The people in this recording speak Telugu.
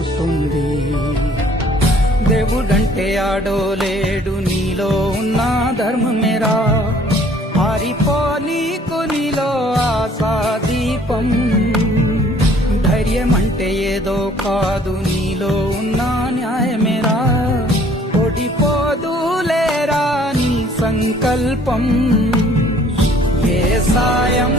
చూస్తుంది. దేవుడంటే ఆడోలేడు, నీలో ఉన్న ధర్మమేరా, ఆరిపోనీకు నీలో ఆశా దీపం. ధైర్యం అంటే ఏదో కాదు, నీలో ఉన్న న్యాయమేరా, ఓడిపోదులేరా నీ సంకల్పం. ఏ సాయం